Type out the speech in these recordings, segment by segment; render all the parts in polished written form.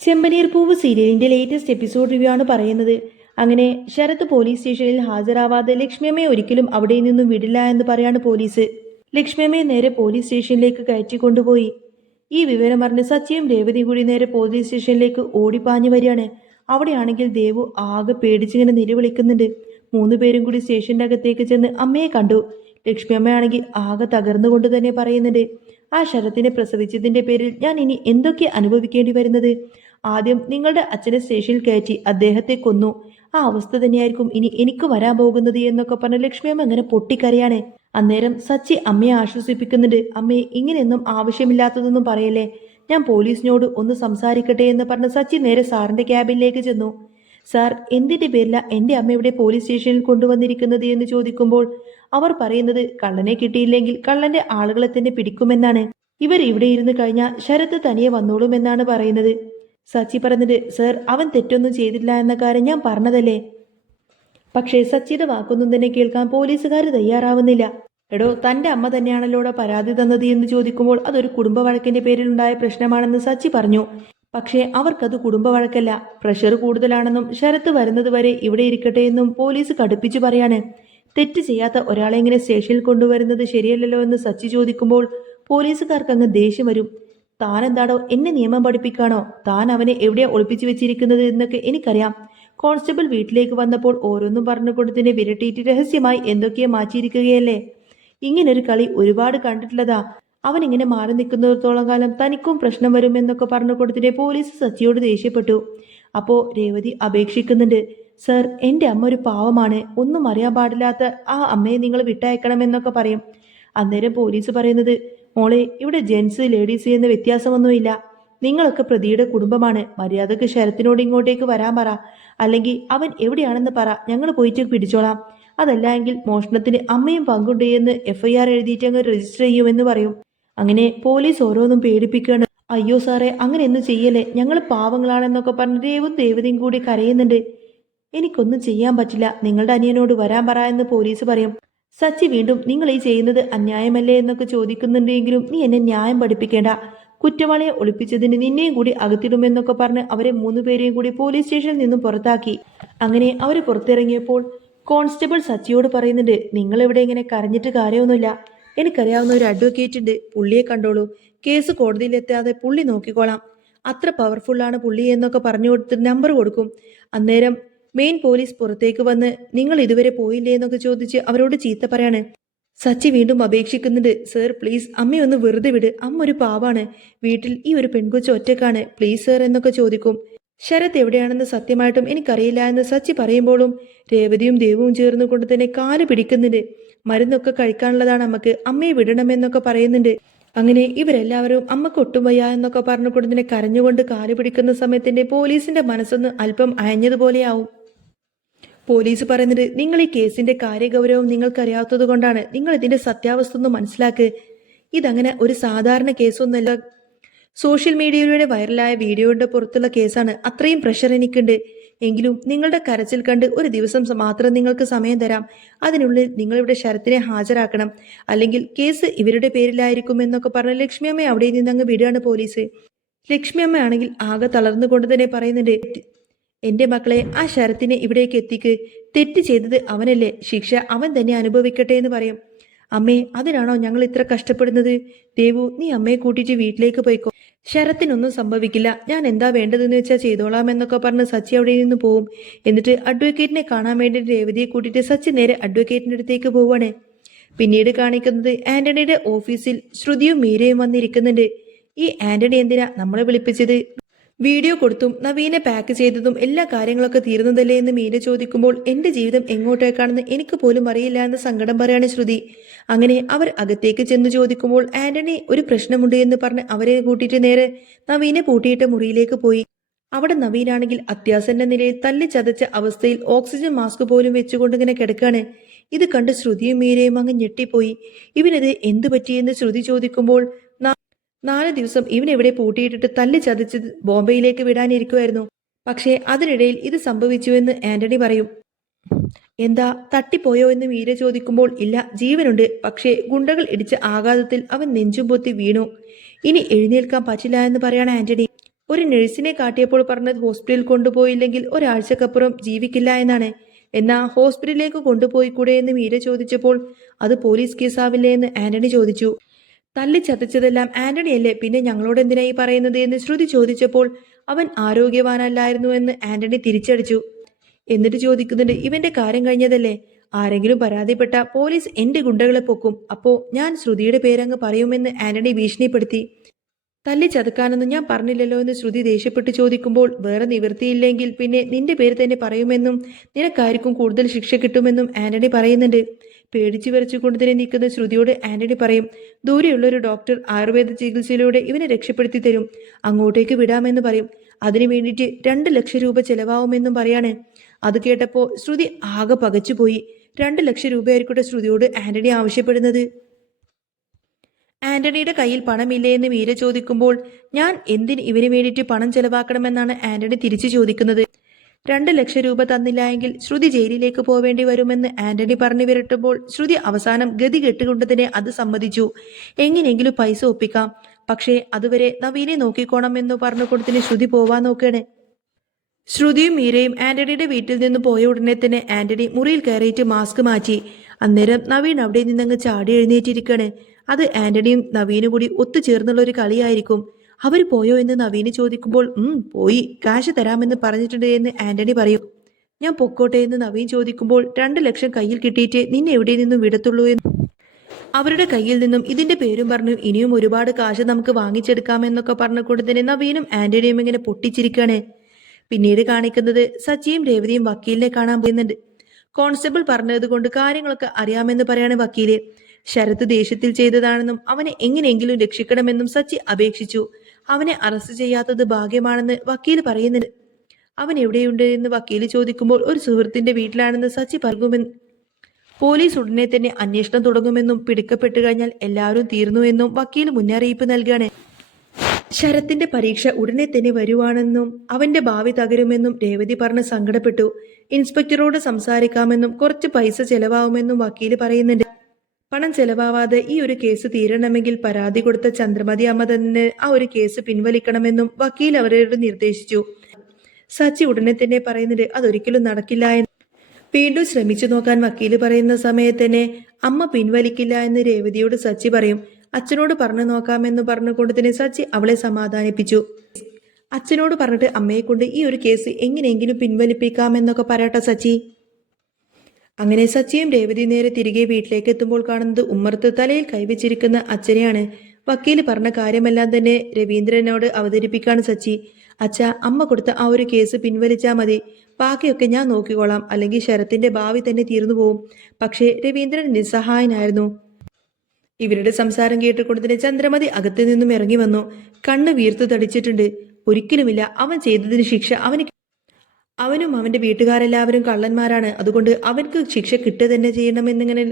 ചെമ്പനീർ പൂവ് സീരിയലിന്റെ latest episode review ആണ് പറയുന്നത്. അങ്ങനെ ശരത് പോലീസ് സ്റ്റേഷനിൽ ഹാജരാവാതെ ലക്ഷ്മിയമ്മയെ ഒരിക്കലും അവിടെ നിന്നും വിടില്ല എന്ന് പറയാണ് പോലീസ്. ലക്ഷ്മിയമ്മയെ നേരെ പോലീസ് സ്റ്റേഷനിലേക്ക് കയറ്റിക്കൊണ്ടുപോയി. ഈ വിവരം അറിഞ്ഞ് സച്ചിയും രേവതിയും കൂടി നേരെ പോലീസ് സ്റ്റേഷനിലേക്ക് ഓടിപ്പാഞ്ഞു വരികയാണ്. അവിടെയാണെങ്കിൽ ദേവു ആകെ പേടിച്ചിങ്ങനെ നിലവിളിക്കുന്നുണ്ട്. 3 പേരും കൂടി സ്റ്റേഷന്റെ അകത്തേക്ക് ചെന്ന് അമ്മയെ കണ്ടു. ലക്ഷ്മിയമ്മയാണെങ്കിൽ ആകെ തകർന്നുകൊണ്ട് തന്നെ പറയുന്നുണ്ട്, ആ ശരത്തിനെ പ്രസവിച്ചതിന്റെ പേരിൽ ഞാൻ ഇനി എന്തൊക്കെ അനുഭവിക്കേണ്ടി വരുന്നത്. ആദ്യം നിങ്ങളുടെ അച്ഛനെ സ്റ്റേഷനിൽ കയറ്റി അദ്ദേഹത്തെ കൊന്നു. ആ അവസ്ഥ തന്നെയായിരിക്കും ഇനി എനിക്ക് വരാൻ പോകുന്നത് എന്നൊക്കെ പറഞ്ഞ ലക്ഷ്മിയമ്മ അങ്ങനെ പൊട്ടിക്കരയാണ്. അന്നേരം സച്ചി അമ്മയെ ആശ്വസിപ്പിക്കുന്നുണ്ട്. അമ്മയെ ഇങ്ങനെയൊന്നും ആവശ്യമില്ലാത്തതൊന്നും പറയല്ലേ, ഞാൻ പോലീസിനോട് ഒന്ന് സംസാരിക്കട്ടെ എന്ന് പറഞ്ഞ് സച്ചി നേരെ സാറിന്റെ ക്യാബിനിലേക്ക് ചെന്നു. സാർ, എന്തിന്റെ പേരില എന്റെ അമ്മ ഇവിടെ പോലീസ് സ്റ്റേഷനിൽ കൊണ്ടുവന്നിരിക്കുന്നത് എന്ന് ചോദിക്കുമ്പോൾ അവർ പറയുന്നത് കള്ളനെ കിട്ടിയില്ലെങ്കിൽ കള്ളന്റെ ആളുകളെ തന്നെ പിടിക്കുമെന്നാണ്. ഇവർ ഇവിടെ ഇരുന്ന് കഴിഞ്ഞാൽ ശരത്ത് തനിയെ വന്നോളുമെന്നാണ് പറയുന്നത്. സച്ചി പറഞ്ഞത്, സർ, അവൻ തെറ്റൊന്നും ചെയ്തില്ല എന്ന കാര്യം ഞാൻ പറഞ്ഞതല്ലേ. പക്ഷേ സച്ചിയുടെ വാക്കൊന്നും തന്നെ കേൾക്കാൻ പോലീസുകാർ തയ്യാറാവുന്നില്ല. എടോ, തന്റെ അമ്മ തന്നെയാണല്ലോടെ പരാതി തന്നത് എന്ന് ചോദിക്കുമ്പോൾ അതൊരു കുടുംബ വഴക്കിന്റെ പേരിലുണ്ടായ പ്രശ്നമാണെന്ന് സച്ചി പറഞ്ഞു. പക്ഷേ അവർക്കത് കുടുംബ വഴക്കല്ല, പ്രഷർ കൂടുതലാണെന്നും ശരത്ത് വരുന്നത് വരെ ഇവിടെ ഇരിക്കട്ടെ എന്നും പോലീസ് കടുപ്പിച്ചു പറയാണ്. തെറ്റ് ചെയ്യാത്ത ഒരാളെ ഇങ്ങനെ സ്റ്റേഷനിൽ കൊണ്ടുവരുന്നത് ശരിയല്ലല്ലോ എന്ന് സച്ചി ചോദിക്കുമ്പോൾ പോലീസുകാർക്ക് അങ്ങ് ദേഷ്യം വരും. താൻ എന്താടോ എന്നെ നിയമം പഠിപ്പിക്കാണോ? താൻ അവനെ എവിടെയാ ഒളിപ്പിച്ചു വെച്ചിരിക്കുന്നത് എന്നൊക്കെ എനിക്കറിയാം. കോൺസ്റ്റബിൾ വീട്ടിലേക്ക് വന്നപ്പോൾ ഓരോന്നും പറഞ്ഞു കൊടുത്തിനെ വിരട്ടിയിട്ട് രഹസ്യമായി എന്തൊക്കെയോ മാറ്റിയിരിക്കുകയല്ലേ. ഇങ്ങനൊരു കളി ഒരുപാട് കണ്ടിട്ടുള്ളതാ. അവൻ ഇങ്ങനെ മാറി നിൽക്കുന്നിടത്തോളം കാലം തനിക്കും പ്രശ്നം വരും എന്നൊക്കെ പറഞ്ഞു കൊടുത്തിനെ പോലീസ് സച്ചിയോട് ദേഷ്യപ്പെട്ടു. അപ്പോ രേവതി അപേക്ഷിക്കുന്നുണ്ട്, സർ, എന്റെ അമ്മ ഒരു പാവമാണ്, ഒന്നും അറിയാൻ പാടില്ലാത്ത ആ അമ്മയെ നിങ്ങൾ വിട്ടയക്കണമെന്നൊക്കെ പറയും. അന്നേരം പോലീസ് പറയുന്നത്, മോളെ, ഇവിടെ ജെൻസ് ലേഡീസ് എന്ന വ്യത്യാസമൊന്നുമില്ല. നിങ്ങളൊക്കെ പ്രതിയുടെ കുടുംബമാണ്. മര്യാദക്ക് ശരത്തിനോട് ഇങ്ങോട്ടേക്ക് വരാൻ പറ, അല്ലെങ്കിൽ അവൻ എവിടെയാണെന്ന് പറ, ഞങ്ങൾ പോയിട്ട് പിടിച്ചോളാം. അതല്ല എങ്കിൽ മോഷണത്തിന് അമ്മയും പങ്കുണ്ട് എന്ന് FIR എഴുതിയിട്ട് അങ്ങ് രജിസ്റ്റർ ചെയ്യുമെന്ന് പറയും. അങ്ങനെ പോലീസ് ഓരോന്നും പേടിപ്പിക്കുകയാണ്. അയ്യോ സാറേ, അങ്ങനെയൊന്നും ചെയ്യല്ലേ, ഞങ്ങൾ പാവങ്ങളാണെന്നൊക്കെ പറഞ്ഞ് രേവും ദേവതയും കൂടി കരയുന്നുണ്ട്. എനിക്കൊന്നും ചെയ്യാൻ പറ്റില്ല, നിങ്ങളുടെ അനിയനോട് വരാൻ പറ എന്ന് പോലീസ് പറയും. സച്ചി വീണ്ടും, നിങ്ങൾ ഈ ചെയ്യുന്നത് അന്യായമല്ലേ എന്നൊക്കെ ചോദിക്കുന്നുണ്ടെങ്കിലും നീ എന്നെ ന്യായം പഠിപ്പിക്കേണ്ട. കുറ്റവാളിയെ ഒളിപ്പിച്ചതിന് നിന്നെയും കൂടി അകത്തിടുമെന്നൊക്കെ പറഞ്ഞ് അവരെ 3 പേരെയും കൂടി പോലീസ് സ്റ്റേഷനിൽ നിന്നും പുറത്താക്കി. അങ്ങനെ അവർ പുറത്തിറങ്ങിയപ്പോൾ കോൺസ്റ്റബിൾ സച്ചിയോട് പറയുന്നുണ്ട്, നിങ്ങൾ ഇവിടെ ഇങ്ങനെ കരഞ്ഞിട്ട് കാര്യമൊന്നുമില്ല. എനിക്കറിയാവുന്ന ഒരു അഡ്വക്കേറ്റ് ഉണ്ട്, പുള്ളിയെ കണ്ടോളൂ. കേസ് കോടതിയിലെത്താതെ പുള്ളി നോക്കിക്കോളാം. അത്ര പവർഫുള്ളാണ് പുള്ളി എന്നൊക്കെ പറഞ്ഞു കൊടുത്ത് നമ്പർ കൊടുക്കും. അന്നേരം മെയിൻ പോലീസ് പുറത്തേക്ക് വന്ന് നിങ്ങൾ ഇതുവരെ പോയില്ലേ എന്നൊക്കെ ചോദിച്ച് അവരോട് ചീത്ത പറയാണ്. സച്ചി വീണ്ടും അപേക്ഷിക്കുന്നുണ്ട്, സർ, പ്ലീസ് അമ്മയൊന്ന് വെറുതെ വിട്, അമ്മ ഒരു പാവാണ്, വീട്ടിൽ ഈ ഒരു പെൺകൊച്ചു ഒറ്റക്കാണ്, പ്ലീസ് സർ എന്നൊക്കെ ചോദിക്കും. ശരത് എവിടെയാണെന്ന് സത്യമായിട്ടും എനിക്കറിയില്ല എന്ന് സച്ചി പറയുമ്പോഴും രേവതിയും ദേവും ചേർന്നുകൊണ്ട് തന്നെ കാല് പിടിക്കുന്നുണ്ട്. മരുന്നൊക്കെ കഴിക്കാനുള്ളതാണ് അമ്മക്ക്, അമ്മയെ വിടണമെന്നൊക്കെ പറയുന്നുണ്ട്. അങ്ങനെ ഇവരെല്ലാവരും അമ്മക്ക് ഒട്ടും വയ്യ എന്നൊക്കെ പറഞ്ഞുകൊണ്ട് തന്നെ കരഞ്ഞുകൊണ്ട് കാല് പിടിക്കുന്ന സമയത്തിന്റെ പോലീസിന്റെ മനസ്സൊന്ന് അല്പം അയഞ്ഞതുപോലെയാവും. പോലീസ് പറയുന്നത്, നിങ്ങൾ ഈ കേസിന്റെ കാര്യഗൗരവം നിങ്ങൾക്കറിയാത്തത് കൊണ്ടാണ്. നിങ്ങൾ ഇതിന്റെ സത്യാവസ്ഥ ഒന്ന് മനസ്സിലാക്ക്. ഇതങ്ങനെ ഒരു സാധാരണ കേസൊന്നുമല്ല. സോഷ്യൽ മീഡിയയിലൂടെ വൈറലായ വീഡിയോയുടെ പുറത്തുള്ള കേസാണ്. അത്രയും പ്രഷർ എനിക്കുണ്ട്. എങ്കിലും നിങ്ങളുടെ കരച്ചിൽ കണ്ട് ഒരു ദിവസം മാത്രം നിങ്ങൾക്ക് സമയം തരാം. അതിനുള്ളിൽ നിങ്ങളിവിടെ ശരത്തിനെ ഹാജരാക്കണം, അല്ലെങ്കിൽ കേസ് ഇവരുടെ പേരിലായിരിക്കും എന്നൊക്കെ പറഞ്ഞ് ലക്ഷ്മിയമ്മ അവിടെ നിന്ന് അങ്ങ് വിടുകയാണ് പോലീസ്. ലക്ഷ്മിയമ്മ ആണെങ്കിൽ ആകെ തളർന്നുകൊണ്ട് തന്നെ പറയുന്നുണ്ട്, എന്റെ മക്കളെ, ആ ശരത്തിനെ ഇവിടേക്ക് എത്തിക്ക്. തെറ്റ് ചെയ്തത് അവനല്ലേ, ശിക്ഷ അവൻ തന്നെ അനുഭവിക്കട്ടെ എന്ന് പറയും. അമ്മേ, അതിനാണോ ഞങ്ങൾ ഇത്ര കഷ്ടപ്പെടുന്നത്? ദേവു, നീ അമ്മയെ കൂട്ടിയിട്ട് വീട്ടിലേക്ക് പോയിക്കോ. ശരത്തിനൊന്നും സംഭവിക്കില്ല, ഞാൻ എന്താ വേണ്ടതെന്ന് വെച്ചാൽ ചെയ്തോളാം എന്നൊക്കെ പറഞ്ഞ് സച്ചി അവിടെ നിന്ന് പോവും. എന്നിട്ട് അഡ്വക്കേറ്റിനെ കാണാൻ വേണ്ടി രേവതിയെ കൂട്ടിയിട്ട് സച്ചി നേരെ അഡ്വക്കേറ്റിന്റെ അടുത്തേക്ക് പോവാണ്. പിന്നീട് കാണിക്കുന്നത് ആന്റണിയുടെ ഓഫീസിൽ ശ്രുതിയും മീരയും വന്നിരിക്കുന്നുണ്ട്. ഈ ആന്റണി എന്തിനാ നമ്മളെ വിളിപ്പിച്ചത്? വീഡിയോ കൊടുത്തും നവീനെ പാക്ക് ചെയ്തതും എല്ലാ കാര്യങ്ങളൊക്കെ തീർന്നതല്ലേ എന്ന് മീര ചോദിക്കുമ്പോൾ എന്റെ ജീവിതം എങ്ങോട്ടേക്കാണെന്ന് എനിക്ക് പോലും അറിയില്ല എന്ന് സങ്കടം പറയാണ് ശ്രുതി. അങ്ങനെ അവർ അകത്തേക്ക് ചെന്ന് ചോദിക്കുമ്പോൾ ആന്റണി ഒരു പ്രശ്നമുണ്ട് എന്ന് പറഞ്ഞ് അവരെ കൂട്ടിയിട്ട് നേരെ നവീനെ പൂട്ടിയിട്ട മുറിയിലേക്ക് പോയി. അവിടെ നവീനാണെങ്കിൽ അത്യാസന്ന നിലയിൽ തല്ലി ചതച്ച അവസ്ഥയിൽ ഓക്സിജൻ മാസ്ക് പോലും വെച്ചുകൊണ്ട് ഇങ്ങനെ കിടക്കാണ്. ഇത് കണ്ട് ശ്രുതിയും മീരയും അങ്ങ് ഞെട്ടിപ്പോയി. ഇവനത് എന്തു പറ്റിയെന്ന് ശ്രുതി ചോദിക്കുമ്പോൾ 4 ദിവസം ഇവനെവിടെ പൂട്ടിയിട്ടിട്ട് തല്ലി ചതച്ച് ബോംബെയിലേക്ക് വിടാനിരിക്കുമായിരുന്നു. പക്ഷേ അതിനിടയിൽ ഇത് സംഭവിച്ചുവെന്ന് ആന്റണി പറയും. എന്താ, തട്ടിപ്പോയോ എന്ന് മീര ചോദിക്കുമ്പോൾ ഇല്ല, ജീവനുണ്ട്, പക്ഷേ ഗുണ്ടകൾ ഇടിച്ച ആഘാതത്തിൽ അവൻ നെഞ്ചും പൊത്തി വീണു, ഇനി എഴുന്നേൽക്കാൻ പറ്റില്ല എന്ന് പറയാണ് ആന്റണി. ഒരു നഴ്സിനെ കാട്ടിയപ്പോൾ പറഞ്ഞത് ഹോസ്പിറ്റലിൽ കൊണ്ടുപോയില്ലെങ്കിൽ ഒരാഴ്ചക്കപ്പുറം ജീവിക്കില്ല എന്നാണ്. എന്നാ ഹോസ്പിറ്റലിലേക്ക് കൊണ്ടുപോയിക്കൂടെ എന്ന് മീര ചോദിച്ചപ്പോൾ അത് പോലീസ് കേസാവില്ലേ എന്ന് ആന്റണി ചോദിച്ചു. തല്ലി ചതച്ചതെല്ലാം ആന്റണിയല്ലേ, പിന്നെ ഞങ്ങളോട് എന്തിനായി പറയുന്നത് എന്ന് ശ്രുതി ചോദിച്ചപ്പോൾ അവൻ ആരോഗ്യവാനല്ലായിരുന്നു എന്ന് ആന്റണി തിരിച്ചടിച്ചു. എന്നിട്ട് ചോദിക്കുന്നുണ്ട്, ഇവന്റെ കാര്യം കഴിഞ്ഞതല്ലേ, ആരെങ്കിലും പരാതിപ്പെട്ട പോലീസ് എന്റെ ഗുണ്ടകളെ പൊക്കും, അപ്പോ ഞാൻ ശ്രുതിയുടെ പേരങ്ങ് പറയുമെന്ന് ആന്റണി ഭീഷണിപ്പെടുത്തി. തല്ലി ചതക്കാനൊന്നും ഞാൻ പറഞ്ഞില്ലല്ലോ എന്ന് ശ്രുതി ദേഷ്യപ്പെട്ട് ചോദിക്കുമ്പോൾ വേറെ നിവൃത്തിയില്ലെങ്കിൽ പിന്നെ നിന്റെ പേര് തന്നെ പറയുമെന്നും നിനക്കായിരിക്കും കൂടുതൽ ശിക്ഷ കിട്ടുമെന്നും ആന്റണി പറയുന്നുണ്ട്. പേടിച്ചു വിറച്ചുകൊണ്ട് തന്നെ നിൽക്കുന്ന ശ്രുതിയോട് ആന്റണി പറയും, ദൂരെയുള്ള ഒരു ഡോക്ടർ ആയുർവേദ ചികിത്സയിലൂടെ ഇവനെ രക്ഷപ്പെടുത്തി തരും, അങ്ങോട്ടേക്ക് വിടാമെന്ന് പറയും. അതിനു വേണ്ടിയിട്ട് 2 ലക്ഷം രൂപ ചെലവാവുമെന്നും പറയാണ്. അത് കേട്ടപ്പോൾ ശ്രുതി ആകെ പകച്ചുപോയി. 2 ലക്ഷം രൂപയായിരിക്കട്ടെ ശ്രുതിയോട് ആന്റണി ആവശ്യപ്പെടുന്നത്. ആന്റണിയുടെ കയ്യിൽ പണമില്ലേ എന്ന് മീര ചോദിക്കുമ്പോൾ ഞാൻ എന്തിന് ഇവന് വേണ്ടിയിട്ട് പണം ചെലവാക്കണമെന്നാണ് ആന്റണി തിരിച്ചു ചോദിക്കുന്നത്. 2 ലക്ഷം രൂപ തന്നില്ല എങ്കിൽ ശ്രുതി ജയിലിലേക്ക് പോവേണ്ടി വരുമെന്ന് ആന്റണി പറഞ്ഞു വിരട്ടുമ്പോൾ ശ്രുതി അവസാനം ഗതി കെട്ടുകൊണ്ട് തന്നെ അത് സമ്മതിച്ചു. എങ്ങനെയെങ്കിലും പൈസ ഒപ്പിക്കാം, പക്ഷേ അതുവരെ നവീനെ നോക്കിക്കോണം എന്ന് പറഞ്ഞുകൊണ്ടതിന് ശ്രുതി പോവാൻ നോക്കുകയാണ്. ശ്രുതിയും മീരയും ആന്റണിയുടെ വീട്ടിൽ നിന്ന് പോയ ഉടനെ തന്നെ ആന്റണി മുറിയിൽ കയറിയിട്ട് മാസ്ക് മാറ്റി. അന്നേരം നവീൻ അവിടെ നിന്നങ്ങ് ചാടി എഴുന്നേറ്റിരിക്കുകയാണ്. അത് ആന്റണിയും നവീനും കൂടി ഒത്തുചേർന്നുള്ള ഒരു കളിയായിരിക്കും. അവർ പോയോ എന്ന് നവീന് ചോദിക്കുമ്പോൾ പോയി, കാശ് തരാമെന്ന് പറഞ്ഞിട്ടുണ്ട് എന്ന് ആന്റണി പറയും. ഞാൻ പൊക്കോട്ടെ എന്ന് നവീൻ ചോദിക്കുമ്പോൾ 2 ലക്ഷം കയ്യിൽ കിട്ടിയിട്ട് നിന്നെ എവിടെ നിന്നും വിടത്തുള്ളൂ എന്ന് അവരുടെ കയ്യിൽ നിന്നും ഇതിന്റെ പേരും പറഞ്ഞു ഇനിയും ഒരുപാട് കാശ് നമുക്ക് വാങ്ങിച്ചെടുക്കാമെന്നൊക്കെ പറഞ്ഞുകൊണ്ട് തന്നെ നവീനും ആന്റണിയും ഇങ്ങനെ പൊട്ടിച്ചിരിക്കുകയാണ്. പിന്നീട് കാണിക്കുന്നത് സച്ചിയും രേവതിയും വക്കീലിനെ കാണാൻ പോകുന്നുണ്ട്. കോൺസ്റ്റബിൾ പറഞ്ഞത് കൊണ്ട് കാര്യങ്ങളൊക്കെ അറിയാമെന്ന് പറയാണ് വക്കീല്. ശരത്ത് ദേഷ്യത്തിൽ ചെയ്തതാണെന്നും അവനെ എങ്ങനെയെങ്കിലും രക്ഷിക്കണമെന്നും സച്ചി അപേക്ഷിച്ചു. അവനെ അറസ്റ്റ് ചെയ്യാത്തത് ഭാഗ്യമാണെന്ന് വക്കീല് പറയുന്നുണ്ട്. അവൻ എവിടെയുണ്ട് എന്ന് വക്കീല് ചോദിക്കുമ്പോൾ ഒരു സുഹൃത്തിന്റെ വീട്ടിലാണെന്ന് സച്ചി പറയുമെന്ന്. പോലീസ് ഉടനെ തന്നെ അന്വേഷണം തുടങ്ങുമെന്നും പിടിക്കപ്പെട്ടു കഴിഞ്ഞാൽ എല്ലാവരും തീർന്നു എന്നും വക്കീല് മുന്നറിയിപ്പ് നൽകുകയാണ്. ശരത്തിന്റെ പരീക്ഷ ഉടനെ തന്നെ വരുവാണെന്നും അവന്റെ ഭാവി തകരുമെന്നും രേവതി പറഞ്ഞ് സങ്കടപ്പെട്ടു. ഇൻസ്പെക്ടറോട് സംസാരിക്കാമെന്നും കുറച്ച് പൈസ ചെലവാകുമെന്നും വക്കീല് പറയുന്നുണ്ട്. പണം ചെലവാവാതെ ഈ ഒരു കേസ് തീരണമെങ്കിൽ പരാതി കൊടുത്ത ചന്ദ്രമതി അമ്മ തന്നെ ആ ഒരു കേസ് പിൻവലിക്കണമെന്നും വക്കീൽ അവരോട് നിർദ്ദേശിച്ചു. സച്ചി ഉടനെ തന്നെ പറയുന്നുണ്ട് അതൊരിക്കലും നടക്കില്ല എന്ന്. വീണ്ടും ശ്രമിച്ചു നോക്കാൻ വക്കീല് പറയുന്ന സമയത്ത് തന്നെ അമ്മ പിൻവലിക്കില്ല എന്ന് രേവതിയോട് സച്ചി പറയും. അച്ഛനോട് പറഞ്ഞു നോക്കാമെന്ന് പറഞ്ഞുകൊണ്ട് തന്നെ സച്ചി അവളെ സമാധാനിപ്പിച്ചു. അച്ഛനോട് പറഞ്ഞിട്ട് അമ്മയെ കൊണ്ട് ഈ ഒരു കേസ് എങ്ങനെയെങ്കിലും പിൻവലിപ്പിക്കാമെന്നൊക്കെ പറയട്ടെ സച്ചി. അങ്ങനെ സച്ചിയും രേവതിയും നേരെ തിരികെ വീട്ടിലേക്ക് എത്തുമ്പോൾ കാണുന്നത് ഉമ്മർത്ത് തലയിൽ കൈവച്ചിരിക്കുന്ന അച്ഛനെയാണ്. വക്കീല് പറഞ്ഞ കാര്യമെല്ലാം തന്നെ രവീന്ദ്രനോട് അവതരിപ്പിക്കാണ് സച്ചി. അച്ഛ, അമ്മ കൊടുത്ത ആ ഒരു കേസ് പിൻവലിച്ചാൽ മതി, ബാക്കിയൊക്കെ ഞാൻ നോക്കിക്കോളാം, അല്ലെങ്കിൽ ശരത്തിന്റെ ഭാവി തന്നെ തീർന്നു പോവും. പക്ഷേ രവീന്ദ്രൻ നിസ്സഹായനായിരുന്നു. ഇവരുടെ സംസാരം കേട്ടുകൊണ്ട് തന്നെ ചന്ദ്രമതി അകത്തു നിന്നും ഇറങ്ങി വന്നു. കണ്ണ് വീർത്തു തടിച്ചിട്ടുണ്ട്. ഒരിക്കലുമില്ല, അവൻ ചെയ്തതിന് ശിക്ഷ അവനും അവന്റെ വീട്ടുകാരെല്ലാവരും കള്ളന്മാരാണ്, അതുകൊണ്ട് അവർക്ക് ശിക്ഷ കിട്ടുക തന്നെ ചെയ്യണമെന്നിങ്ങനെ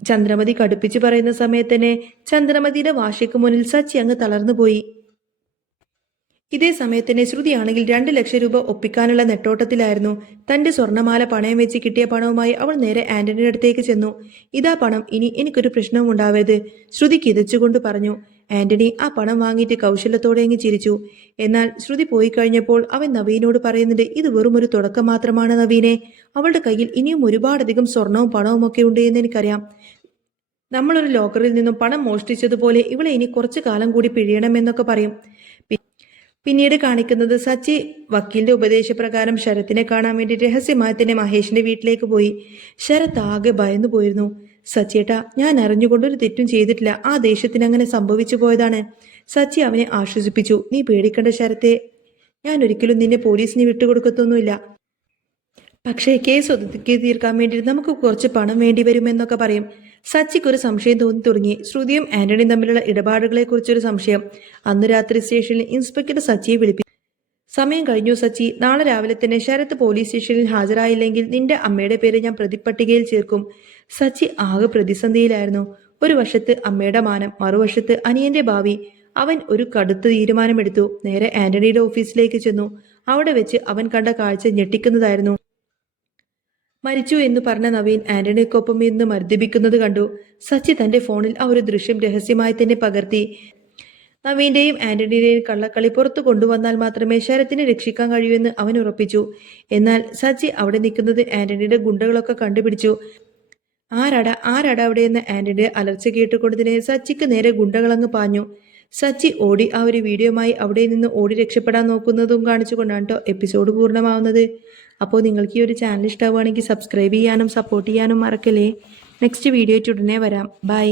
ചന്ദ്രമതി കടുപ്പിച്ച് പറയുന്ന സമയത്ത് തന്നെ ചന്ദ്രമതിയുടെ വാശിക്ക് മുന്നിൽ സച്ചി അങ്ങ് തളർന്നുപോയി. ഇതേ സമയത്ത് തന്നെ ശ്രുതിയാണെങ്കിൽ 2 ലക്ഷം രൂപ ഒപ്പിക്കാനുള്ള നെട്ടോട്ടത്തിലായിരുന്നു. തന്റെ സ്വർണ്ണമാല പണയം വെച്ച് കിട്ടിയ പണവുമായി അവൾ നേരെ ആന്റണിയുടെ അടുത്തേക്ക് ചെന്നു. ഇതാ പണം, ഇനി എനിക്കൊരു പ്രശ്നവും ഉണ്ടാവരുത്, ശ്രുതി കിതച്ചുകൊണ്ട് പറഞ്ഞു. ആന്റണി ആ പണം വാങ്ങിയിട്ട് കൗശലത്തോടെ അങ്ങ് ചിരിച്ചു. എന്നാൽ ശ്രുതി പോയി കഴിഞ്ഞപ്പോൾ അവൻ നവീനോട് പറയുന്നുണ്ട്, ഇത് വെറും ഒരു തുടക്കം മാത്രമാണ് നവീനെ, അവളുടെ കയ്യിൽ ഇനിയും ഒരുപാടധികം സ്വർണവും പണവും ഒക്കെ ഉണ്ട് എന്ന് എനിക്കറിയാം. നമ്മളൊരു ലോക്കറിൽ നിന്നും പണം മോഷ്ടിച്ചതുപോലെ ഇവളെ ഇനി കുറച്ചു കാലം കൂടി പിഴിയണമെന്നൊക്കെ പറയും. പിന്നീട് കാണിക്കുന്നത് സച്ചി വക്കീലിന്റെ ഉപദേശപ്രകാരം ശരത്തിനെ കാണാൻ വേണ്ടി രഹസ്യമായി തന്നെ മഹേഷിന്റെ വീട്ടിലേക്ക് പോയി. ശരത്ത് ആകെ ഭയന്നു പോയിരുന്നു. സച്ചിയേട്ടാ, ഞാൻ അറിഞ്ഞുകൊണ്ടൊരു തെറ്റും ചെയ്തിട്ടില്ല, ആ ദേഷ്യത്തിന് അങ്ങനെ സംഭവിച്ചു പോയതാണ്. സച്ചി അവനെ ആശ്വസിപ്പിച്ചു. നീ പേടിക്കേണ്ട ശരത്തെ, ഞാൻ ഒരിക്കലും നിന്നെ പോലീസിന് വിട്ടുകൊടുക്കത്തൊന്നുമില്ല. പക്ഷേ കേസ് ഒതുക്കി തീർക്കാൻ വേണ്ടി നമുക്ക് കുറച്ച് പണം വേണ്ടി വരുമെന്നൊക്കെ പറയും. സച്ചിക്കൊരു സംശയം തോന്നി തുടങ്ങി. ശ്രുതിയും ആന്റണിയും തമ്മിലുള്ള ഇടപാടുകളെ കുറിച്ചൊരു സംശയം. അന്ന് രാത്രി സ്റ്റേഷനിൽ ഇൻസ്പെക്ടർ സച്ചിയെ വിളിപ്പിച്ചു. സമയം കഴിഞ്ഞു സച്ചി, നാളെ രാവിലെ തന്നെ ശരത്ത് പോലീസ് സ്റ്റേഷനിൽ ഹാജരായില്ലെങ്കിൽ നിന്റെ അമ്മയുടെ പേര് ഞാൻ പ്രതിപട്ടികയിൽ ചേർക്കും. സച്ചി ആകെ പ്രതിസന്ധിയിലായിരുന്നു. ഒരു വശത്ത് അമ്മയുടെ മാനം, മറുവശത്ത് അനിയന്റെ ഭാവി. അവൻ ഒരു കടുത്ത തീരുമാനമെടുത്തു. നേരെ ആന്റണിയുടെ ഓഫീസിലേക്ക് ചെന്നു. അവിടെ വെച്ച് അവൻ കണ്ട കാഴ്ച ഞെട്ടിക്കുന്നതായിരുന്നു. മരിച്ചു എന്ന് പറഞ്ഞ നവീൻ ആന്റണിക്കൊപ്പം ഇരുന്ന് മർദ്ദിപ്പിക്കുന്നത് കണ്ടു. സച്ചി തന്റെ ഫോണിൽ ആ ഒരു ദൃശ്യം രഹസ്യമായി തന്നെ പകർത്തി. നവീന്റെയും ആന്റണിയുടെയും കള്ളക്കളി പുറത്തു കൊണ്ടുവന്നാൽ മാത്രമേ ശരത്തിനെ രക്ഷിക്കാൻ കഴിയൂ എന്ന് അവൻ ഉറപ്പിച്ചു. എന്നാൽ സച്ചി അവിടെ നിൽക്കുന്നത് ആന്റണിയുടെ ഗുണ്ടകളൊക്കെ കണ്ടുപിടിച്ചു. ആരാടാ അവിടെയെന്ന് ആന്റണിയുടെ അലർച്ച കേട്ടുകൊണ്ട് തന്നെ സച്ചിക്ക് നേരെ ഗുണ്ടകളങ്ങ് പാഞ്ഞു. സച്ചി ഓടി ആ ഒരു വീഡിയോയുമായി അവിടെ നിന്ന് ഓടി രക്ഷപ്പെടാൻ നോക്കുന്നതും കാണിച്ചുകൊണ്ടാണ് കേട്ടോ എപ്പിസോഡ് പൂർണ്ണമാവുന്നത്. അപ്പോൾ നിങ്ങൾക്ക് ഈ ഒരു ചാനൽ ഇഷ്ടമാവുകയാണെങ്കിൽ സബ്സ്ക്രൈബ് ചെയ്യാനും സപ്പോർട്ട് ചെയ്യാനും മറക്കല്ലേ. നെക്സ്റ്റ് വീഡിയോ ഉടനെ വരാം. ബൈ.